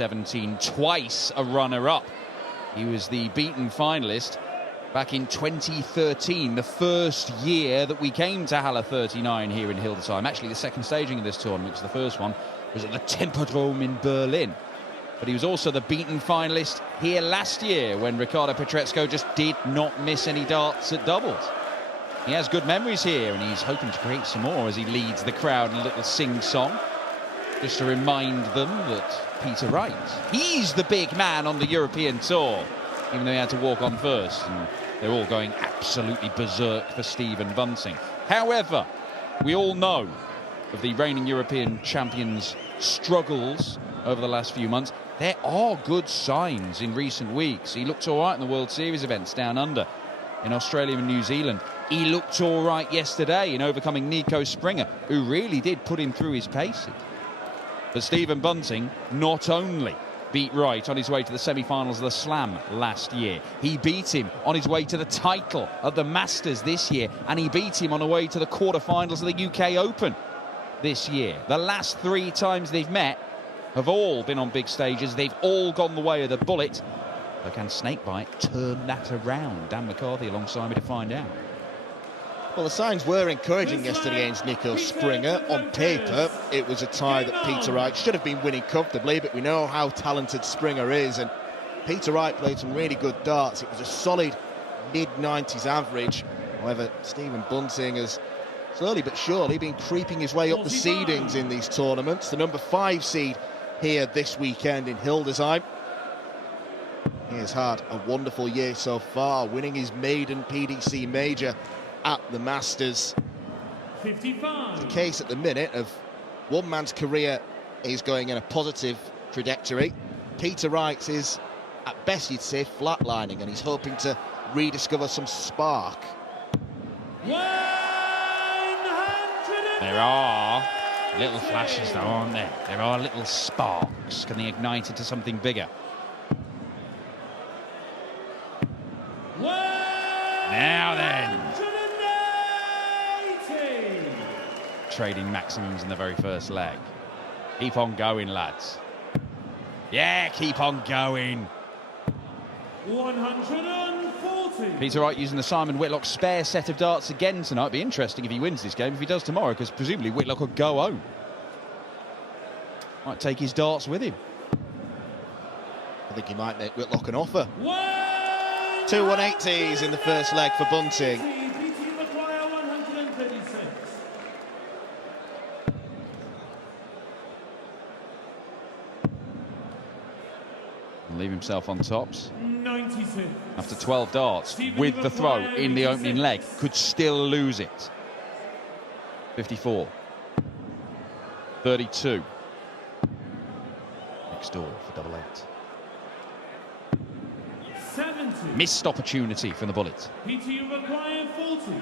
17, twice a runner-up. He was the beaten finalist back in 2013, the first year that we came to Halle 39 here in Hildesheim. Actually, the second staging of this tournament, because the first one was at the Tempodrome in Berlin. But he was also the beaten finalist here last year when Riccardo Pietrezco just did not miss any darts at doubles. He has good memories here, and he's hoping to create some more as he leads the crowd in a little sing-song. Just to remind them that Peter Wright, he's the big man on the European Tour, even though he had to walk on first, and they're all going absolutely berserk for Stephen Bunting. However, we all know of the reigning European champion's struggles over the last few months. There are good signs in recent weeks. He looked all right in the World Series events down under in Australia and New Zealand. He looked all right yesterday in overcoming Nico Springer, who really did put him through his paces. But Stephen Bunting not only beat Wright on his way to the semi-finals of the Slam last year, he beat him on his way to the title of the Masters this year, and he beat him on the way to the quarterfinals of the UK Open this year. The last 3 times they've met have all been on big stages. They've all gone the way of the bullet. But can Snakebite turn that around? Dan McCarthy alongside me to find out. Well, the signs were encouraging yesterday against Nico Springer. On paper, it was a tie that Peter Wright should have been winning comfortably, but we know how talented Springer is, and Peter Wright played some really good darts. It was a solid mid-90s average. However, Stephen Bunting has slowly but surely been creeping his way up the seedings in these tournaments. The number 5 seed here this weekend in Hildesheim. He has had a wonderful year so far, winning his maiden PDC major at the Masters. 55. It's a case at the minute of one man's career is going in a positive trajectory. Peter Wright's is, at best you'd say, flatlining, and he's hoping to rediscover some spark. 100. There are little flashes though, aren't there? There are little sparks. Can they ignite into something bigger? Now then. Trading maximums in the very first leg. Keep on going, lads. Yeah, keep on going. 140. Peter Wright using the Simon Whitlock spare set of darts again tonight. It'd be interesting if he wins this game, if he does tomorrow, because presumably Whitlock will go home. Might take his darts with him. I think he might make Whitlock an offer. 2 180s in the first leg for Bunting. Leave himself on tops. 96. After 12 darts with the throw in the opening leg, could still lose it. 54. 32. Next door for double 8. 70. Missed opportunity from the Bullet. Peter, you require 40.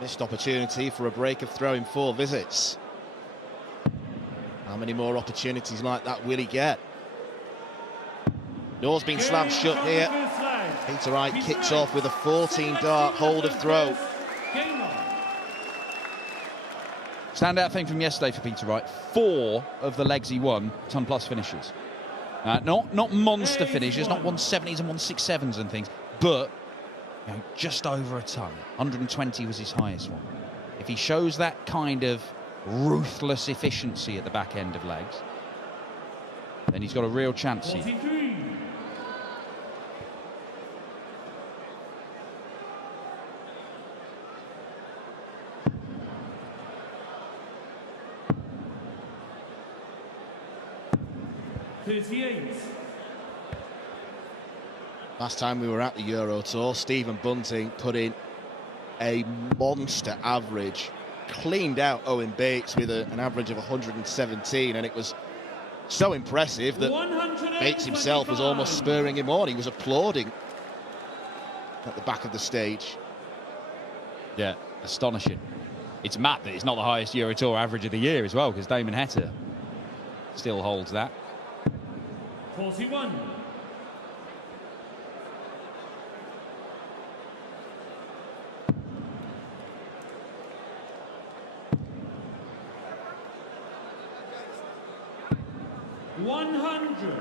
Missed opportunity for a break of throwing 4 visits. How many more opportunities like that will he get? Door's been slammed shut here. Peter Wright kicks off with a 14-dart hold of throw. Standout thing from yesterday for Peter Wright, 4 of the legs he won, ton-plus finishes. Not monster finishes, not 170s and 167s and things, but just over a ton. 120 was his highest one. If he shows that kind of ruthless efficiency at the back end of legs, then he's got a real chance here. 43. Last time we were at the Euro Tour, Stephen Bunting put in a monster average, cleaned out Owen Bates with an average of 117, and it was so impressive that Bates himself was almost spurring him on. He was applauding at the back of the stage. Yeah, astonishing. It's mad that it's not the highest Euro Tour average of the year as well, because Damon Heta still holds that. 41. 100.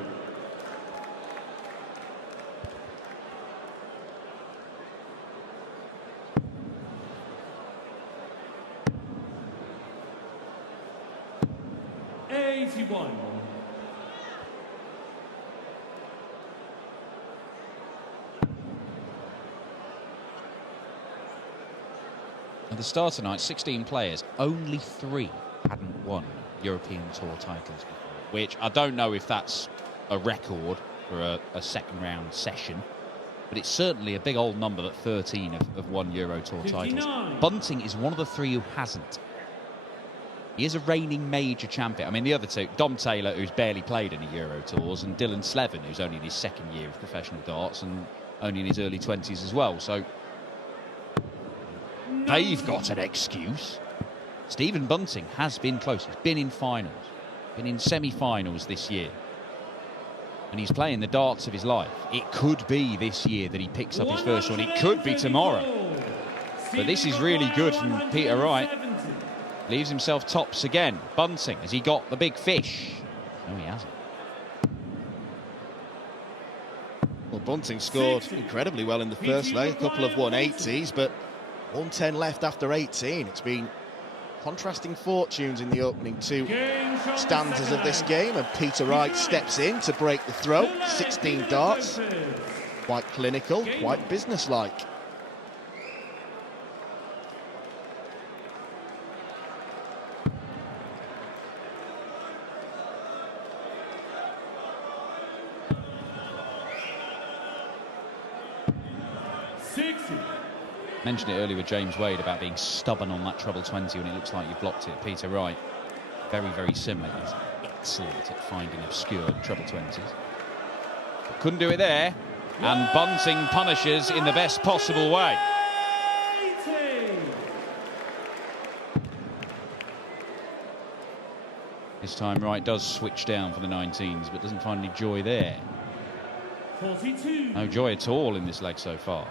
$81. At the start tonight, 16 players, only 3 hadn't won European Tour titles before, which I don't know if that's a record for a second round session, but it's certainly a big old number that 13 have won Euro Tour 59. titles. Bunting is one of the 3 who hasn't. He is a reigning major champion. I mean, the other 2, Dom Taylor, who's barely played any Euro Tours, and Dylan Slevin, who's only in his 2nd year of professional darts and only in his early 20s as well. So they've got an excuse. Stephen Bunting has been close. He's been in finals, been in semi-finals this year. And he's playing the darts of his life. It could be this year that he picks up his first one. It could be tomorrow. But this is really good from Peter Wright. Leaves himself tops again. Bunting, has he got the big fish? No, he hasn't. Well, Bunting scored incredibly well in the first leg. A couple of 180s, but 110 left after 18. It's been contrasting fortunes in the opening 2 stanzas of this game, and Peter Wright steps in to break the throw. 16 darts. Quite clinical, quite businesslike. Mentioned it earlier with James Wade about being stubborn on that treble 20 when it looks like you've blocked it. Peter Wright, very, very similar. He's excellent at finding obscure treble 20s. But couldn't do it there. And Bunting punishes in the best possible way. This time Wright does switch down for the 19s, but doesn't find any joy there. 42. No joy at all in this leg so far.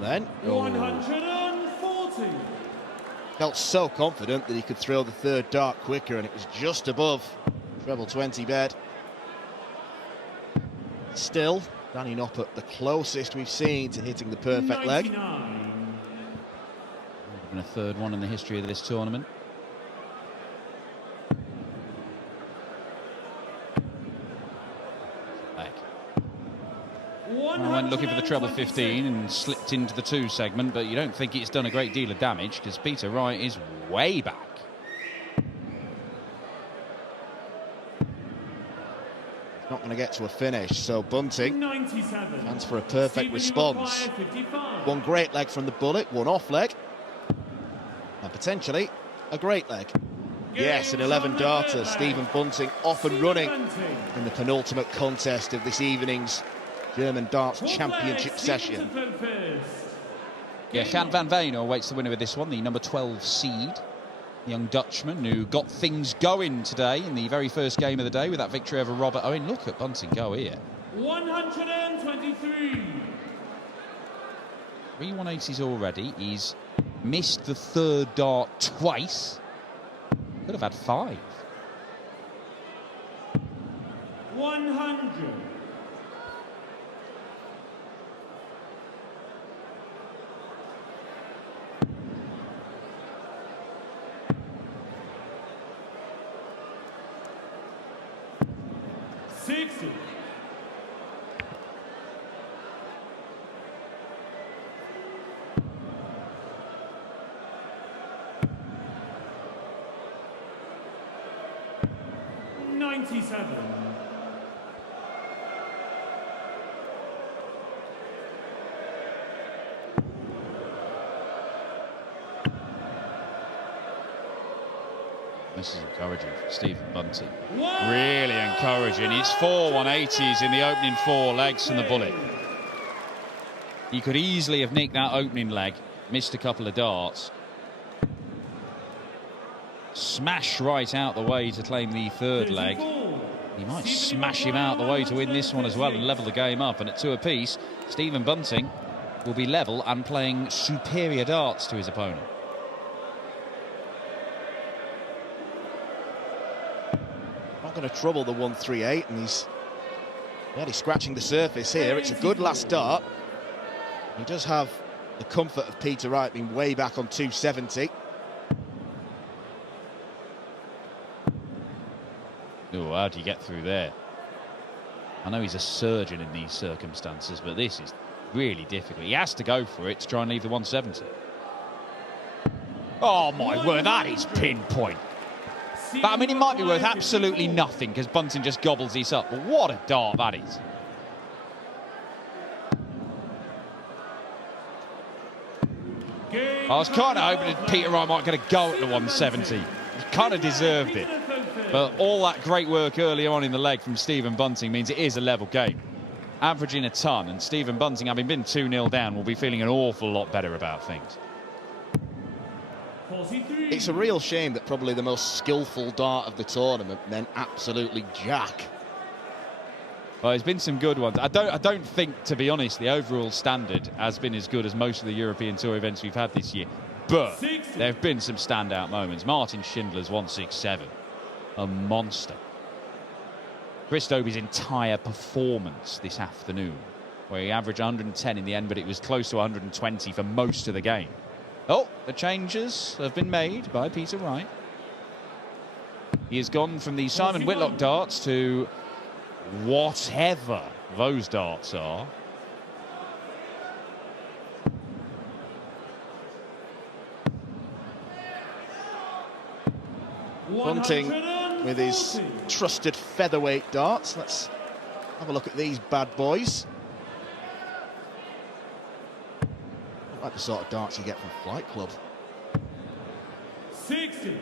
Then 140. Felt so confident that he could throw the 3rd dart quicker, and it was just above treble 20 bed. Still, Danny Noppert the closest we've seen to hitting the perfect 99. leg. And a 3rd one in the history of this tournament. I went looking for the treble 15 and slipped into the 2 segment, but you don't think it's done a great deal of damage because Peter Wright is way back. Not going to get to a finish, so Bunting 97. stands for a perfect response. One great leg from the bullet, one off leg, and potentially a great leg. Yes, an 11 darter. Stephen Bunting off and running in the penultimate contest of this evening's German Darts Championship session. Yeah, Jan van Veen awaits the winner of this one, the number 12 seed. The young Dutchman who got things going today in the very first game of the day with that victory over Robert Owen. Look at Bunting go here. 123. 3 180s already. He's missed the 3rd dart twice. Could have had 5. 100. This is encouraging for Stephen Bunting. Really encouraging. It's 4 180s in the opening 4 legs from the bullet. He could easily have nicked that opening leg, missed a couple of darts. Smash right out the way to claim the 3rd leg. He might smash him out the way to win this one as well and level the game up. And at 2 apiece, Stephen Bunting will be level and playing superior darts to his opponent. Not going to trouble the 138, and he's scratching the surface here. It's a good last dart. He does have the comfort of Peter Wright being way back on 270. Oh, how do you get through there? I know he's a surgeon in these circumstances, but this is really difficult. He has to go for it to try and leave the 170. Oh, my word, that is pinpoint. But, I mean, it might be worth absolutely nothing because Bunting just gobbles this up. But what a dart that is. I was kind of hoping that Peter Wright might get a go at the 170. He kind of deserved it. But all that great work early on in the leg from Stephen Bunting means it is a level game. Averaging a ton, and Stephen Bunting, having been 2-0 down, will be feeling an awful lot better about things. It's a real shame that probably the most skillful dart of the tournament meant absolutely jack. Well, there's been some good ones. I don't think, to be honest, the overall standard has been as good as most of the European Tour events we've had this year. But there have been some standout moments. Martin Schindler's 167. A monster. Chris Dobey's entire performance this afternoon, where he averaged 110 in the end, but it was close to 120 for most of the game. Oh, the changes have been made by Peter Wright. He has gone from the Simon Whitlock darts to whatever those darts are. Bunting with his trusted featherweight darts. Let's have a look at these bad boys. Like the sort of darts you get from Flight Club. 60.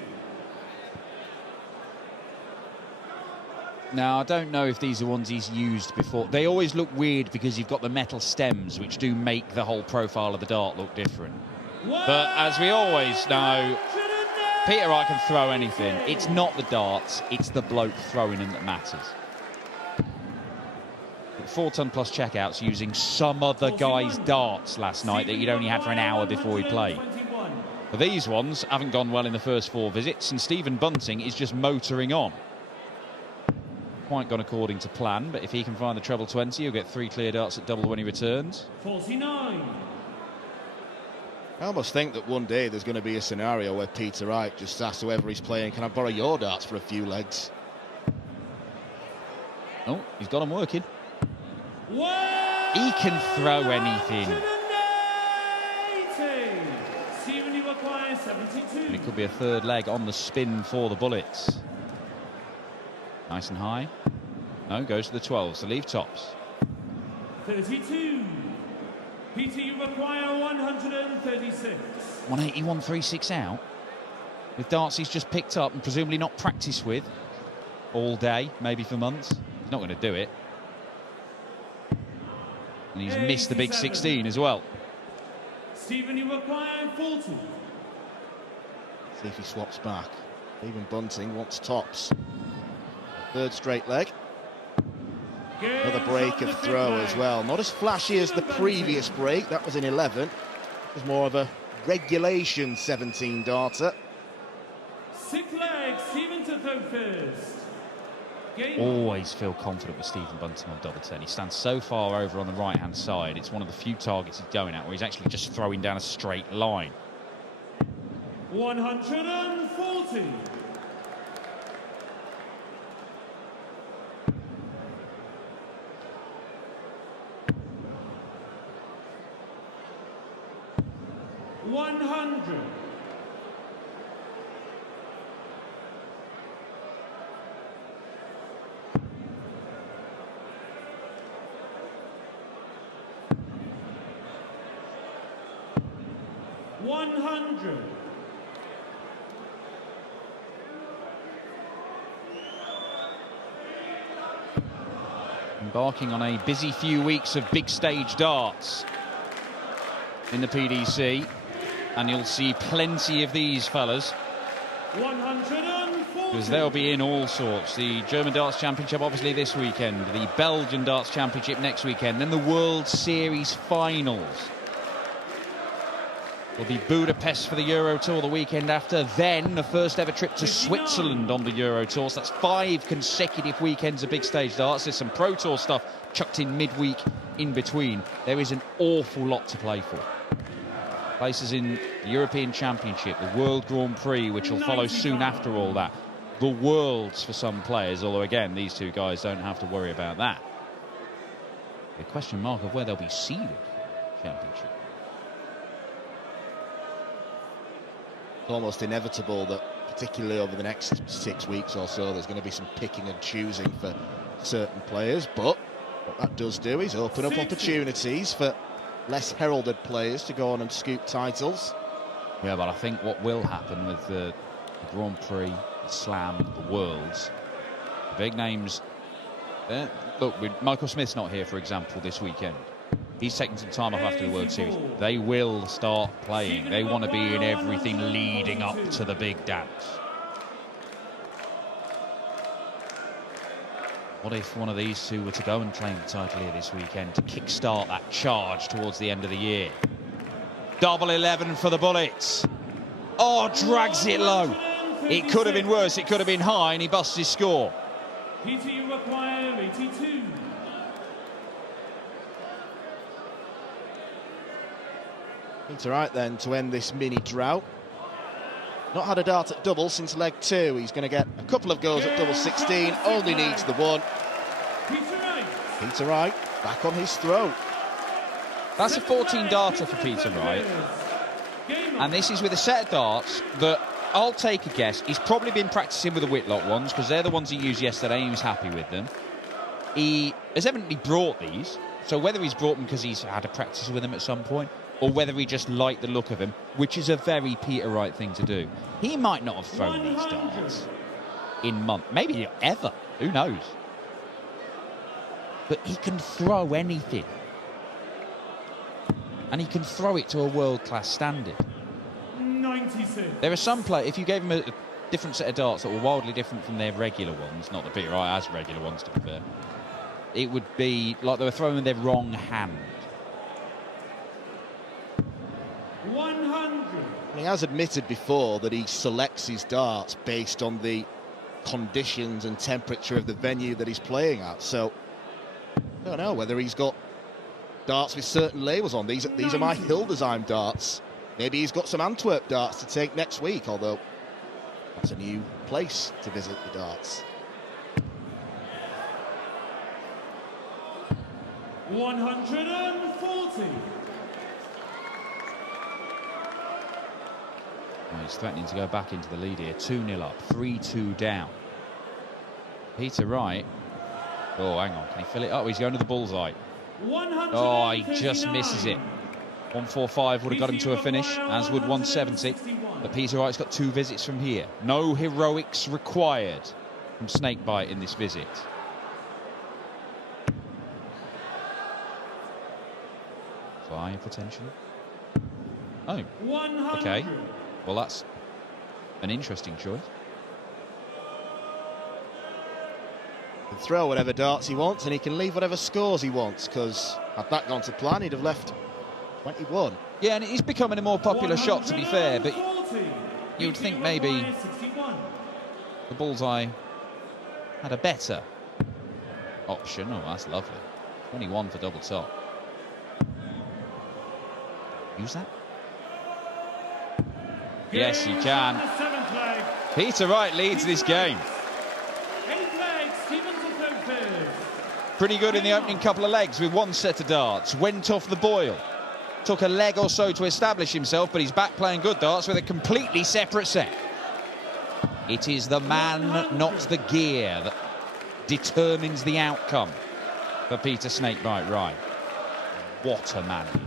Now, I don't know if these are ones he's used before. They always look weird because you've got the metal stems, which do make the whole profile of the dart look different. But as we always know, Peter Wright can throw anything. It's not the darts, it's the bloke throwing them that matters. 4-ton plus checkouts using some other guy's darts last night that he'd only had for an hour before he played. But these ones haven't gone well in the first 4 visits, and Stephen Bunting is just motoring on. Quite gone according to plan, but if he can find the treble 20, he'll get 3 clear darts at double when he returns. 49. I almost think that one day there's going to be a scenario where Peter Wright just asks whoever he's playing, can I borrow your darts for a few legs? Oh, he's got them working. Wow. He can throw anything. Stephen, you acquire 72. And it could be a third leg on the spin for the Bullets. Nice and high. No, goes to the 12s to leave tops. 32. Peter, you require 136. 180, 136 out. With darts he's just picked up and presumably not practiced with all day, maybe for months. He's not going to do it. And he's missed the big 16 as well. Stephen, you require 40. See if he swaps back. Even Bunting wants tops. Third straight leg. Another break of throw as well. Not as flashy as the previous break. That was in 11. It was more of a regulation 17 darter. 6 legs, Stephen to throw first. Always feel confident with Stephen Bunting on double 10. He stands so far over on the right-hand side. It's one of the few targets he's going at where he's actually just throwing down a straight line. 140. Embarking on a busy few weeks of big stage darts in the PDC, and you'll see plenty of these fellas 140. because they'll be in all sorts. The German Darts Championship obviously this weekend, the Belgian Darts Championship next weekend, then the World Series finals Will be Budapest for the Euro Tour the weekend after. Then the first ever trip to Switzerland on the Euro Tour. So that's 5 consecutive weekends of big stage darts. There's some Pro Tour stuff chucked in midweek in between. There is an awful lot to play for. Places in the European Championship, the World Grand Prix, which will follow soon after all that. The Worlds for some players, although again, these two guys don't have to worry about that. The question mark of where they'll be seeded Championship. It's almost inevitable that, particularly over the next 6 weeks or so, there's going to be some picking and choosing for certain players. But what that does do is open up opportunities for less heralded players to go on and scoop titles. Yeah, but I think what will happen with the Grand Prix, the Slam, the Worlds, the big names. Look, Michael Smith's not here, for example, this weekend. He's taking some time off after the World Series. They will start playing. They want to be in everything leading up to the big dance. What if one of these two were to go and claim the title here this weekend to kickstart that charge towards the end of the year? Double 11 for the Bullets. Oh, drags it low. It could have been worse. It could have been high, and he busts his score. Peter, you require 82. Peter Wright then to end this mini drought. Not had a dart at double since leg 2. He's going to get a couple of goals at double 16. Only needs the one. Peter Wright back on his throat. That's a 14 darter for Peter Wright. And this is with a set of darts that I'll take a guess. He's probably been practicing with the Whitlock ones because they're the ones he used yesterday and he was happy with them. He has evidently brought these. So whether he's brought them because he's had a practice with them at some point, or whether he just liked the look of him, which is a very Peter Wright thing to do. He might not have thrown these darts in months, maybe ever, who knows. But he can throw anything. And he can throw it to a world-class standard. 96. There are some players, if you gave him a different set of darts that were wildly different from their regular ones, not that Peter Wright has regular ones to be fair, it would be like they were throwing with their wrong hand. 100. He has admitted before that he selects his darts based on the conditions and temperature of the venue that he's playing at. So I don't know whether he's got darts with certain labels on. These are my Hildesheim darts. Maybe he's got some Antwerp darts to take next week, although that's a new place to visit the darts. 140. Well, he's threatening to go back into the lead here. 2-0 up, 3-2 down. Peter Wright. Oh, hang on. Can he fill it up? He's going to the bullseye. Oh, he just misses it. 145 would have got him to a finish, as would 170. But Peter Wright's got 2 visits from here. No heroics required from Snakebite in this visit. Fire potentially. Oh, okay. Well, that's an interesting choice. He can throw whatever darts he wants and he can leave whatever scores he wants, because had that gone to plan, he'd have left 21. Yeah, and he's becoming a more popular shot, to be fair, but you would think maybe the bullseye had a better option. Oh, that's lovely. 21 for double top. Use that? Yes, you can. Peter Wright leads this game. Pretty good in the opening couple of legs with 1 set of darts. Went off the boil. Took a leg or so to establish himself, but he's back playing good darts with a completely separate set. It is the man, not the gear, that determines the outcome for Peter Snakebite Wright. What a man he is.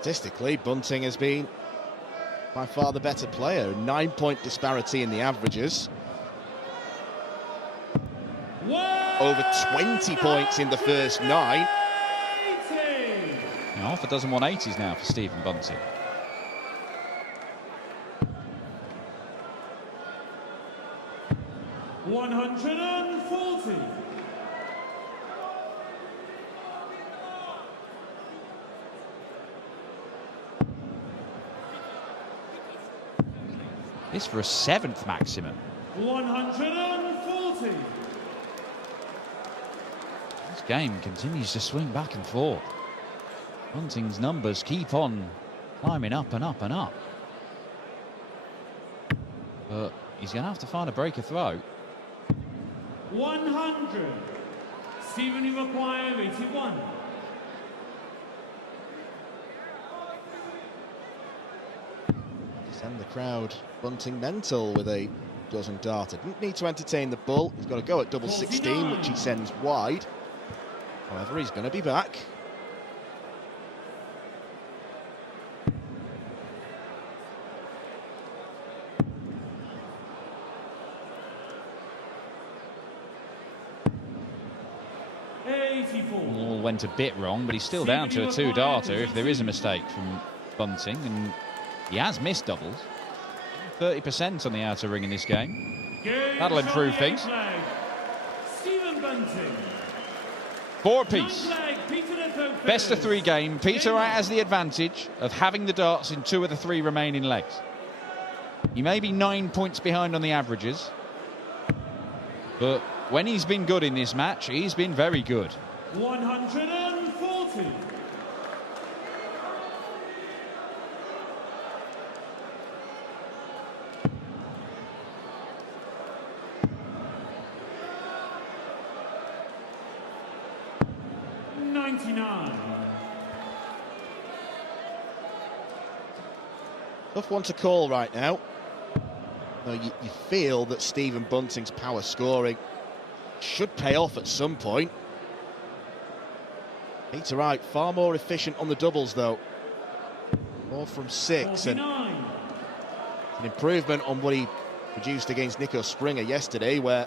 Statistically, Bunting has been by far the better player. 9-point disparity in the averages. Over 20 points in the first 9. Half a dozen 180s now for Stephen Bunting. 140. This for a 7th maximum. 140. This game continues to swing back and forth. Bunting's numbers keep on climbing up and up and up. But he's going to have to find a breaker throw. 100. Stephen, you require 81. Send the crowd Bunting mental with a dozen darter. Didn't need to entertain the bull. He's got to go at double 16, which he sends wide. However, he's going to be back. All went a bit wrong, but he's still down to a 2-darter if there is a mistake from Bunting, and he has missed doubles. 30% on the outer ring in this game. That'll improve things. Stephen Bunting. 4 apiece. Best of 3 game. Peter Wright has the advantage of having the darts in 2 of the 3 remaining legs. He may be 9 points behind on the averages, but when he's been good in this match, he's been very good. 140. Tough one to call right now. No, you feel that Stephen Bunting's power scoring should pay off at some point. Peter Wright far more efficient on the doubles though. 4 from 6, and an improvement on what he produced against Nico Springer yesterday, where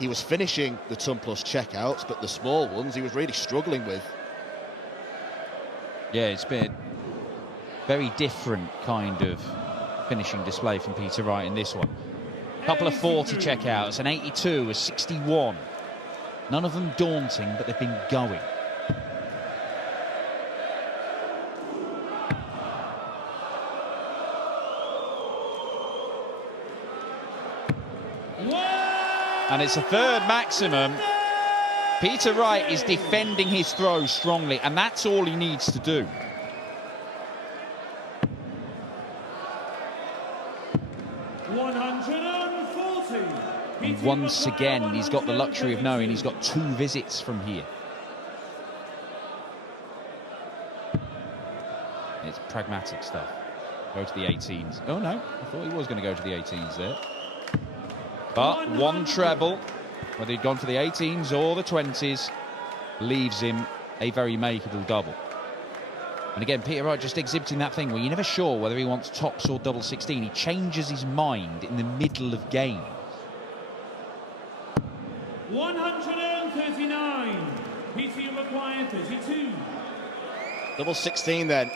he was finishing the ton plus checkouts, but the small ones he was really struggling with. Yeah, it's been very different kind of finishing display from Peter Wright in this one. A couple of 40 checkouts, an 82, a 61. None of them daunting, but they've been going. And it's a 3rd maximum. Peter Wright is defending his throw strongly, and that's all he needs to do. And once again, he's got the luxury of knowing he's got 2 visits from here. It's pragmatic stuff. Go to the 18s. Oh no, I thought he was going to go to the 18s there. But 1 treble, whether he'd gone for the 18s or the 20s, leaves him a very makeable double. And again, Peter Wright just exhibiting that thing where you're never sure whether he wants tops or double 16. He changes his mind in the middle of games. 139. Peter, you require 32. Double 16 then.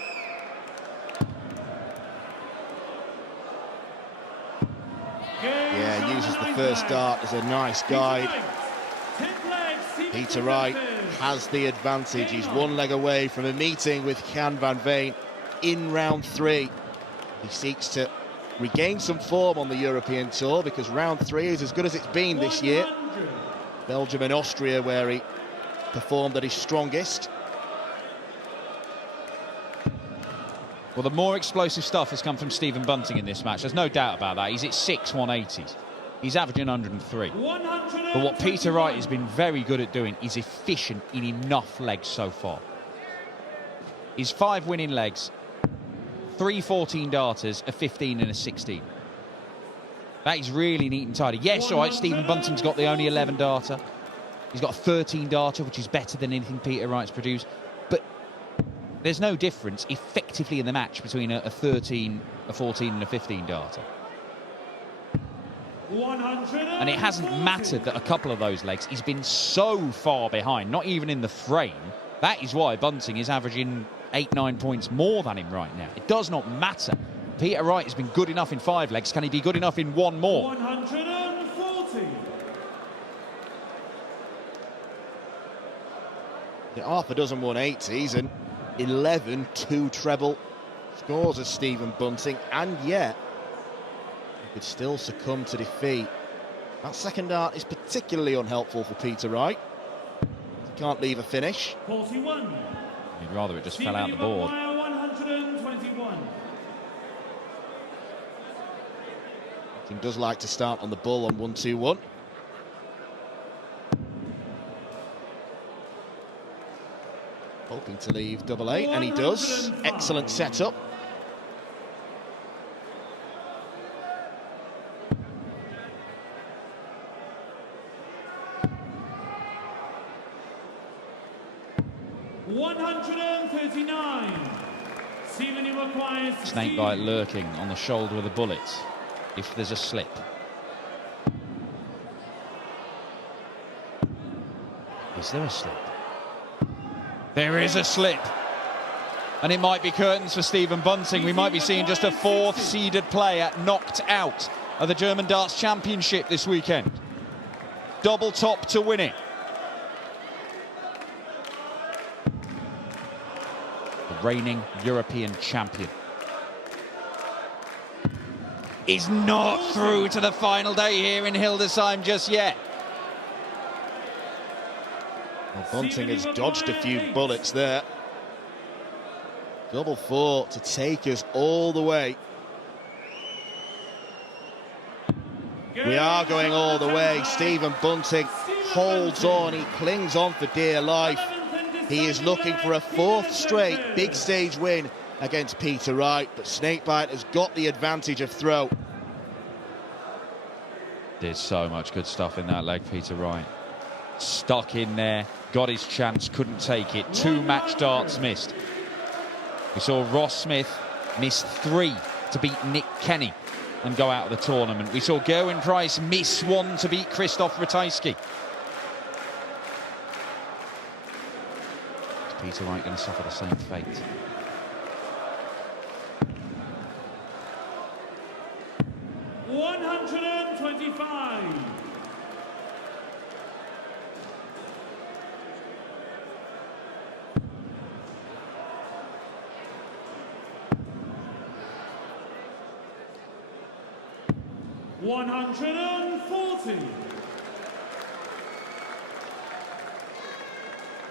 Yeah, uses the first dart as a nice guide. Peter Wright has the advantage. He's 1 leg away from a meeting with Jan van Veen in round 3. He seeks to regain some form on the European Tour because round 3 is as good as it's been this year. Belgium and Austria, where he performed at his strongest. Well, the more explosive stuff has come from Stephen Bunting in this match. There's no doubt about that. He's at 6 180s. He's averaging 103. But what Peter Wright has been very good at doing is efficient in enough legs so far. His 5 winning legs, 3 14-darters, a 15 and a 16. That is really neat and tidy. Yes, all right, Stephen Bunting's got the only 11-darter. He's got a 13-darter, which is better than anything Peter Wright's produced. But there's no difference effectively in the match between a 13, a 14 and a 15-darter. And it hasn't mattered that a couple of those legs, he's been so far behind, not even in the frame. That is why Bunting is averaging 8-9 points more than him right now. It does not matter. Peter Wright has been good enough in 5 legs. Can he be good enough in 1 more? 140. half a dozen 180s and 11 two-treble scores as Stephen Bunting, and yet he could still succumb to defeat. That second dart is particularly unhelpful for Peter Wright. He can't leave a finish. 41. He'd rather it just fell out the board. 121. He does like to start on the bull on 1-2-1. Hoping to leave double eight, and he does. Excellent setup. Stephen, he requires Snakebite lurking on the shoulder of the bullet if there's a slip. Is there a slip? There is a slip. And it might be curtains for Stephen Bunting. We might be seeing just a fourth seeded player knocked out of the German Darts Championship this weekend. Double top to win it. The reigning European champion is not through to the final day here in Hildesheim just yet. Well, Bunting has dodged a few bullets there. Double four to take us all the way. We are going all the way. Stephen Bunting holds on. He clings on for dear life. He is looking for a fourth straight big stage win against Peter Wright, but Snakebite has got the advantage of throw. There's so much good stuff in that leg, Peter Wright. Stuck in there, got his chance, couldn't take it. 2 match darts missed. We saw Ross Smith miss 3 to beat Nick Kenny and go out of the tournament. We saw Gerwyn Price miss 1 to beat Krzysztof Ratajski. Is Peter Wright going to suffer the same fate?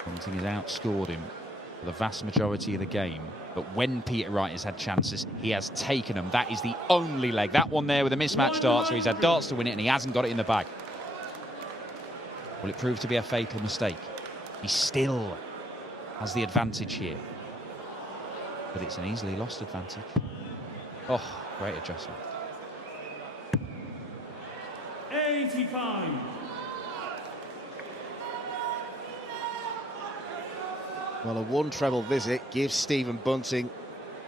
Bunting has outscored him for the vast majority of the game, but when Peter Wright has had chances, he has taken them. That is the only leg. That one there with a mismatched dart, so he's had darts to win it and he hasn't got it in the bag. Will it prove to be a fatal mistake? He still has the advantage here, but it's an easily lost advantage. Oh, great adjustment. 85. Well, a 1 treble visit gives Stephen Bunting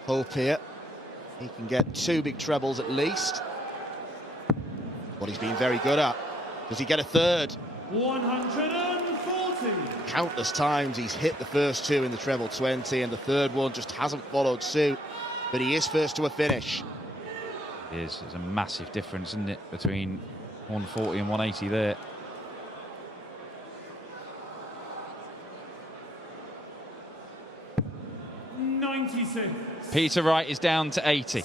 hope here. He can get 2 big trebles at least. What he's been very good at. Does he get a third? 140. Countless times he's hit the first 2 in the treble 20, and the third one just hasn't followed suit. But he is first to a finish. It is. There's a massive difference, isn't it, between 140 and 180 there. Peter Wright is down to 80.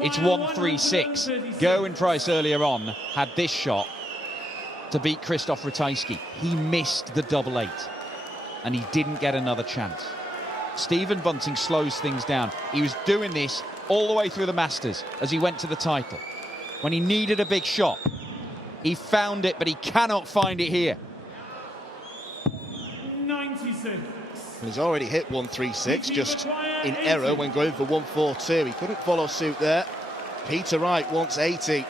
It's 136. Gerwyn Price earlier on had this shot to beat Krzysztof Ratajski. He missed the double 8 and he didn't get another chance. Stephen Bunting slows things down. He was doing this all the way through the Masters as he went to the title. When he needed a big shot, he found it, but he cannot find it here. 96. He's already hit 136, just in error when going for 142. He couldn't follow suit there. Peter Wright wants 80.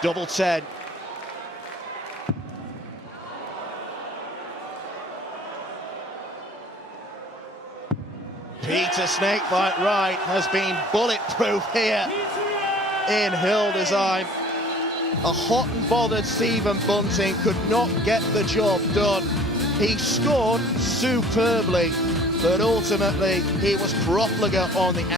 Double 10. Peter Snakebite Wright has been bulletproof here in Hildesheim. A hot and bothered Stephen Bunting could not get the job done. He scored superbly, but ultimately he was profligate on the